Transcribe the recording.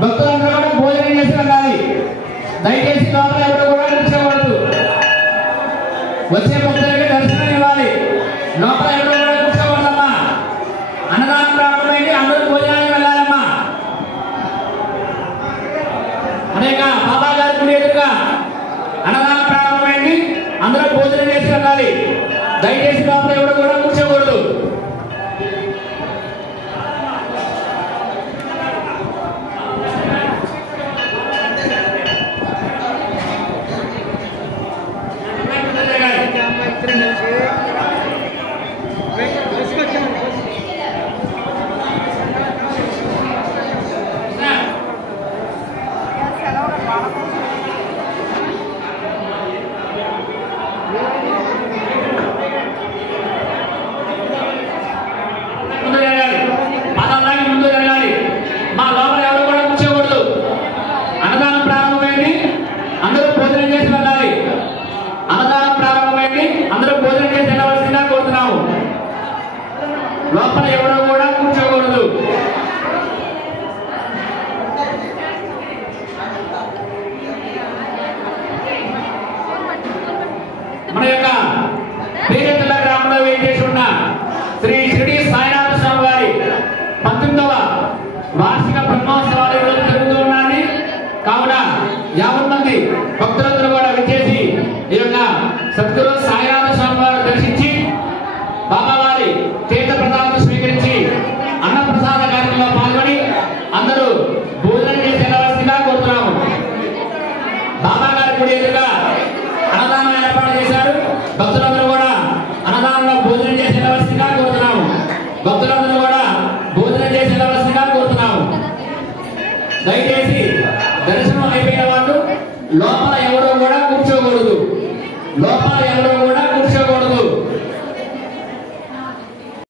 భక్తులందరూ కూడా భోజనం చేసి వెళ్ళాలి. దయచేసి లోపల ఎవరు కూడా కూర్చోకూడదు. వచ్చే భక్తులకి దర్శనం ఇవ్వాలి. లోపల ఎవరు కూడా కూర్చోకూడదమ్మా. అన్నదానం ప్రారంభమైంది, అందరూ భోజనానికి వెళ్ళాలమ్మా. అనేక బాబా గారి గుడి ఎదురుగా అన్నదానం ప్రారంభమైంది, అందరూ భోజనం చేసి వెళ్ళాలి. దయచేసి లోపల ఎవరు కూడా కూర్చోకూడదు. ముందు వెళ్ళాలి. మా లోపల ఎవరు కూడా కూర్చోకూడదు. అన్నదానం ప్రారంభమైంది, అందరూ భోజనం చేసి వెళ్ళాలి. అన్నదానం ప్రారంభమైంది, అందరూ భోజనం చేసి వెళ్ళవలసిందిగా కోరుతున్నాము. లోపల ఎవరు కూడా కూర్చోకూడదు. మన యొక్క పేరెత్తల గ్రామంలో వేయించేసి ఉన్న శ్రీ షిరిడి సాయినాథ స్వామి వారి 19వ వార్షిక బ్రహ్మోత్సవాలు జరుగుతూ ఉన్నాయి. కావున 50 మంది భక్తులందరూ కూడా విచ్చేసి ఈ యొక్క సద్గురు సాయినాథ స్వామి వారు దర్శించి బాబా వారి తీర్థ ప్రసాదాలను స్వీకరించి అన్నప్రసాద కార్యక్రమంలో పాల్గొని అందరూ భోజనం చేసి వెళ్ళవలసిందిగా కోరుతున్నాము. బాబా గారి గుడి ఎదురుగా అన్నదానం ఏర్పాటు చేశారు. భక్తులందరూ కూడా అన్నదానంలో భోజనం చేసి వెళ్ళవలసిందిగా కోరుతున్నాము. భక్తులందరూ కూడా భోజనం చేసి వెళ్ళవలసిందిగా కోరుతున్నాము. దయచేసి దర్శనం అయిపోయిన వాళ్ళు లోపల ఎవరో కూడా కూర్చోకూడదు. లోపల ఎవరో కూడా కూర్చోకూడదు.